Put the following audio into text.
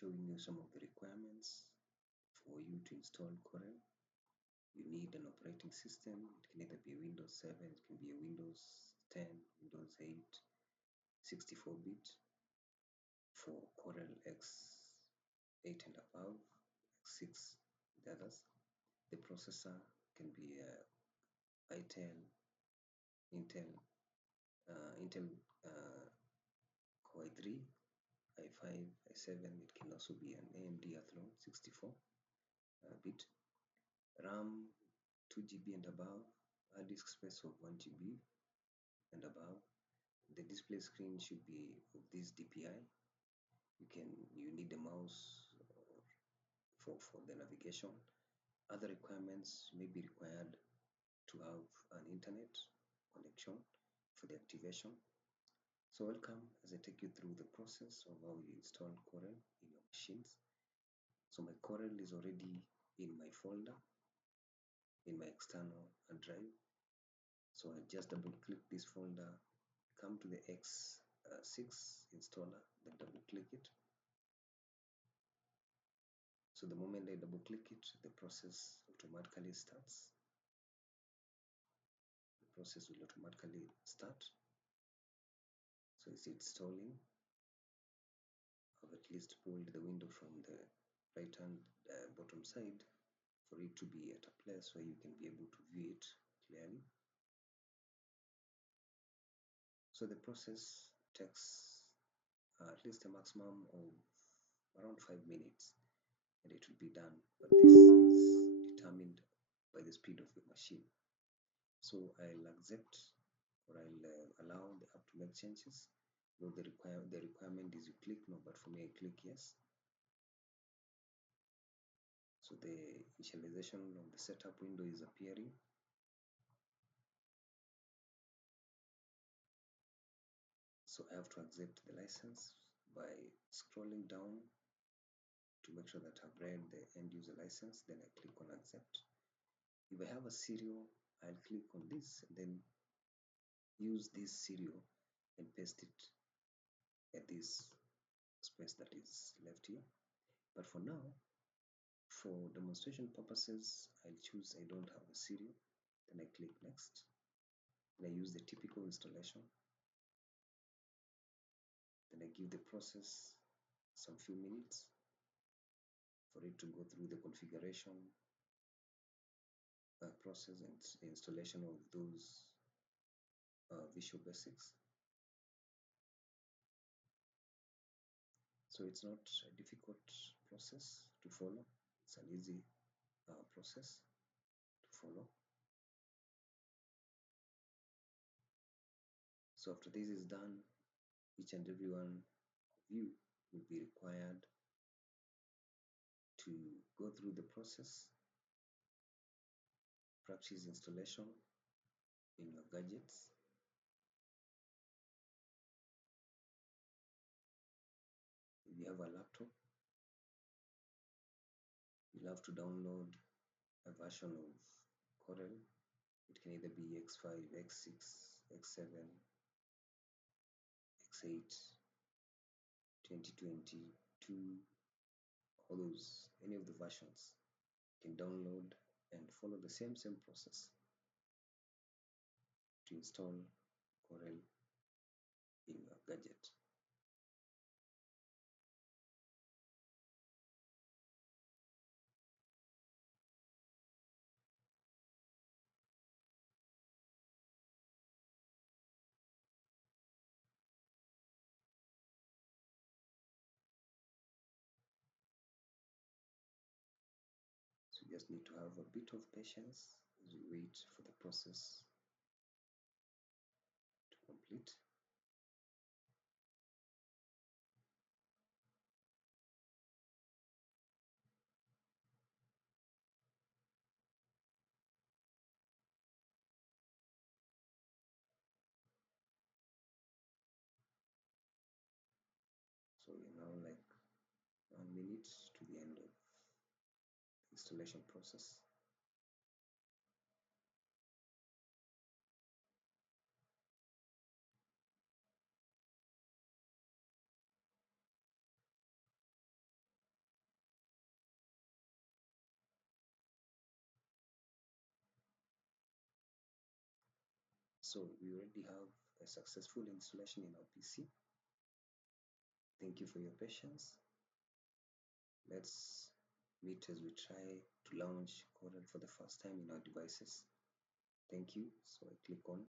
showing you some of the requirements for you to install Corel. You need an operating system. It can either be a Windows 7, it can be a Windows 10, Windows 8, 64-bit for Corel X8 and above, X6, the others. The processor can be Intel Core i3, i5, i7. It can also be an AMD Athlon 64-bit. RAM 2 GB and above, hard disk space of 1 GB and above. The display screen should be of this DPI. You need a mouse for the navigation. Other requirements may be required to have an internet connection for the activation. So welcome as I take you through the process of how you install Corel in your machines. So my Corel is already in my folder in my external hard drive. So I just double click this folder, come to the X6 installer, then double click it. So the moment I double click it, the process automatically starts. The process will automatically start. So it's installing. I've at least pulled the window from the right hand bottom side for it to be at a place where you can be able to view it clearly. So the process takes at least a maximum of around 5 minutes and it will be done, but this is determined by the speed of the machine. So I'll accept or I'll allow the app to make changes. Though the requirement is you click no, but for me I click yes. So the initialization of the setup window is appearing. So I have to accept the license by scrolling down to make sure that I've read the end user license. Then I click on accept. If I have a serial, I'll click on this and then use this serial and paste it at this space that is left here. But for now, for demonstration purposes, I'll choose I don't have a serial. Then I click next. And I use the typical installation. Then I give the process some few minutes for it to go through the configuration process and installation of those Visual Basics. So it's not a difficult process to follow. It's an easy process to follow. So after this is done, each and every one of you will be required to go through the process, practice installation in your gadgets. If you have a laptop, you'll have to download a version of Corel. It can either be X5, X6, X7, X8, 2022, all those, any of the versions. You can download and follow the same process to install Corel in your gadget. So you just need to have a bit of patience as you wait for the process to complete. So we're now like 1 minute to the end of the installation process. So we already have a successful installation in our PC. Thank you for your patience. Let's meet as we try to launch Corel for the first time in our devices. Thank you. So I click on